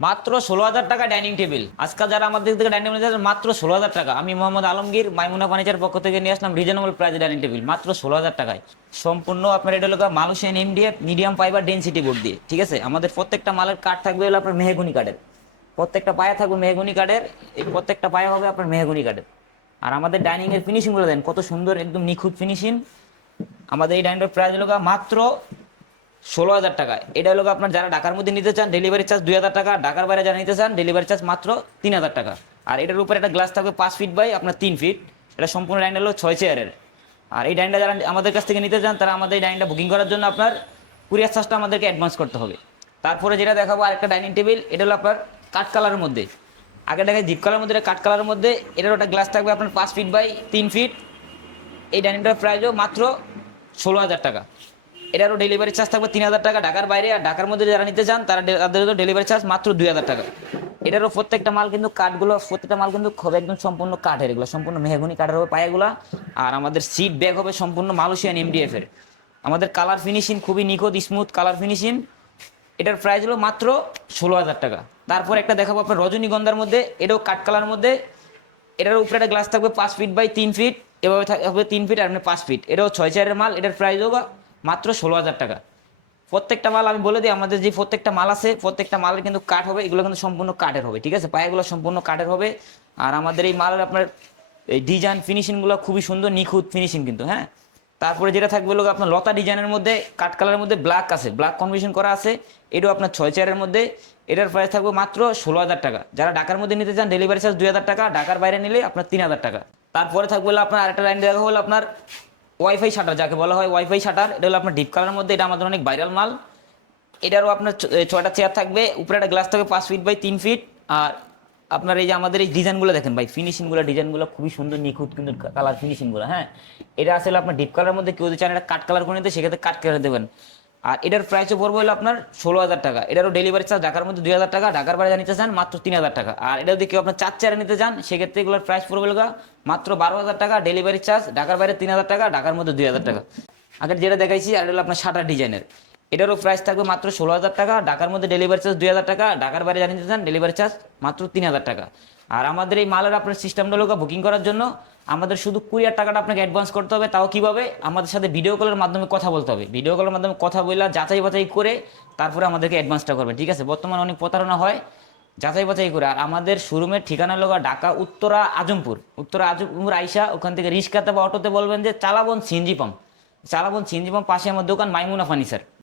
মাত্র ষোলো হাজার টাকা ডাইনিং টেবিল। আজকাল যারা আমাদের থেকে ডাইনিং টেবিল মাত্র ষোলো হাজার টাকা। আমি মোহাম্মদ আলমগীর, মাইমুনা ফার্নিচার পক্ষ থেকে নিয়ে আসলাম রিজনেবল প্রাইস ডাইনিং টেবিল, মাত্র ষোলো হাজার টাকায়। সম্পূর্ণ আপনার এটা হলো Malaysian MDF medium fibre density board দিয়ে, ঠিক আছে? আমাদের প্রত্যেকটা মালের কাঠ থাকবে হলো আপনার মেহগুনি কাঠের প্রত্যেকটা পায়ে থাকবে মেহগুনি কাঠের এই প্রত্যেকটা পায়ে হবে আপনার মেহগুনি কাঠের আর আমাদের ডাইনিং এর ফিনিশিংগুলো দেন, কত সুন্দর, একদম নিখুঁত ফিনিশিং আমাদের এই ডাইনিং প্রাইস হলো মাত্র ষোলো হাজার টাকা এটা হলো আপনার যারা ঢাকার মধ্যে নিতে চান ডেলিভারি চার্জ দুই হাজার টাকা, ঢাকার বাইরে যারা নিতে চান ডেলিভারি চার্জ মাত্র তিন হাজার টাকা। আর এটার উপরে একটা গ্লাস থাকবে পাঁচ ফিট বাই আপনার তিন ফিট এটা সম্পূর্ণ ডাইনিং হলো ছয় চেয়ারের আর এই ডাইনটা যারা আমাদের কাছ থেকে নিতে চান, তারা আমাদের এই ডাইনটা বুকিং করার জন্য আপনার কুরিয়ার চার্জটা আমাদেরকে অ্যাডভান্স করতে হবে। তারপরে যেটা দেখাবো আরেকটা ডাইনিং টেবিল এটা হলো আপনার কাঠ কালারের মধ্যে। আগে দেখায় ডিপ কালারের মধ্যে কাঠ কালারের মধ্যে, এটার একটা গ্লাস থাকবে আপনার পাঁচ ফিট বাই তিন ফিট এই ডাইনিংটার প্রাইসও মাত্র ষোলো হাজার টাকা। এটারও ডেলিভারি চার্জ থাকবে তিন হাজার টাকা ঢাকার বাইরে, আর ঢাকার মধ্যে যারা নিতে চান তারা ডে- তাদের ডেলিভারি চার্জ মাত্র দুই হাজার টাকা। এটারও প্রত্যেকটা মাল কিন্তু কাঠগুলো, প্রত্যেকটা মাল কিন্তু খুব একদম সম্পূর্ণ কাঠের এগুলো, সম্পূর্ণ মেহগুনি কাঠের হবে পায়েগুলা, আর আমাদের সিট ব্যাগ হবে সম্পূর্ণ মালয়েশিয়ান এমডিএফ এর। আমাদের কালার ফিনিশিং খুবই নিখুঁত স্মুথ কালার ফিনিশিং এটার প্রাইস হলো মাত্র ষোলো হাজার টাকা। তারপর একটা দেখাবো আপনার রজনীগন্ধার মধ্যে, এটাও কাঠ কালার মধ্যে। এটার উপরে একটা গ্লাস থাকবে পাঁচ ফিট বাই তিন ফিট এভাবে থাকবে তিন ফিট আর পাঁচ ফিট এটাও ছয় চারের মাল, এটার প্রাইস হোক মাত্র ষোলো হাজার টাকা। প্রত্যেকটা মাল আমি বলে দিই, আমাদের যে প্রত্যেকটা মাল আছে, প্রত্যেকটা মালের কিন্তু কাঠ হবে, এগুলো কিন্তু সম্পূর্ণ কাঠের হবে, ঠিক আছে? পায়েগুলো সম্পূর্ণ কাঠের হবে। আর আমাদের এই মালের আপনার এই ডিজাইন ফিনিশিংগুলো খুবই সুন্দর, নিখুঁত ফিনিশিং কিন্তু হ্যাঁ? তারপরে যেটা থাকবে হলো আপনার লতা ডিজাইনের মধ্যে, কাঠ কালারের মধ্যে ব্ল্যাক আছে ব্ল্যাক কম্বিনেশন করা আছে, এটাও আপনার ছয় চেয়ারের মধ্যে। এটার প্রাইস থাকবে মাত্র ষোলো হাজার টাকা। যারা ঢাকার মধ্যে নিতে চান ডেলিভারি চার্জ দুই হাজার টাকা, ঢাকার বাইরে নিলে আপনার তিন হাজার টাকা। তারপরে থাকবে আপনার আরেকটা লাইন দেখা হলো আপনার ওয়াইফাই শাটার যাকে বলা হয় ওয়াইফাই শাটার এটা হলো আপনার ডিপ কালারের মধ্যে, এটা আমাদের অনেক ভাইরাল মাল। এটারও আপনার ছয়টা চেয়ার থাকবে, উপরে একটা গ্লাস থাকবে পাঁচ ফিট বাই তিন ফিট আর আপনার এই যে আমাদের এই ডিজাইনগুলো দেখেন ভাই ফিনিশিংগুলো ডিজাইনগুলো খুবই সুন্দর, নিখুঁত কিন্তু কালার ফিনিশিংগুলো হ্যাঁ? এটা আসলে আপনার ডিপ কালারের মধ্যে কেউ যদি চান এটা কাট কালার করে নিতে, সেক্ষেত্রে কাট কালার দেবেন। আর এটার প্রাইসও পড়বে হলো আপনার ষোলো হাজার টাকা। এটারও ডেলিভারি চার্জ ঢাকার মধ্যে দুই হাজার টাকা, ঢাকার বাইরে নিতে চান মাত্র তিন হাজার টাকা। আর এটা যদি কেউ আপনার চার চেয়ারে নিতে চান, সেক্ষেত্রে এগুলোর প্রাইস পড়বে হলো মাত্র বারো হাজার টাকা ডেলিভারি চার্জ ঢাকার বাইরে তিন হাজার টাকা, ঢাকার মধ্যে দুই হাজার টাকা। আগে যেটা দেখাইছি, আর হলো আপনার শাটার ডিজাইনের এটারও প্রাইস থাকবে মাত্র ষোলো হাজার টাকা, ঢাকার মধ্যে ডেলিভারি চার্জ দুই হাজার টাকা, ঢাকার বাইরে জানিয়ে দিতে চান ডেলিভারি চার্জ মাত্র তিন হাজার টাকা। আর আমাদের এই মালের আপনার সিস্টেমটা লোক বুকিং করার জন্য, আমাদের শুধু কুড়িয়ার টাকাটা আপনাকে অ্যাডভান্স করতে হবে, তাও কীভাবে? আমাদের সাথে ভিডিও কলের মাধ্যমে কথা বলতে হবে। ভিডিও কলের মাধ্যমে কথা বললে যাচাই বাছাই করে তারপরে আমাদেরকে অ্যাডভান্সটা করবে, ঠিক আছে? বর্তমানে অনেক প্রতারণা হয় যাচাই বাছাই করে। আর আমাদের শোরুমের ঠিকানা লোক ঢাকা, উত্তরা, আজমপুর। উত্তরা, আজমপুর, আইসা, ওখান থেকে রিক্সাতে বা অটোতে বলবেন যে, Chalabon CNG pump Chalabon CNG pump পাশে আমার দোকান, মাইমুনা ফার্নিচার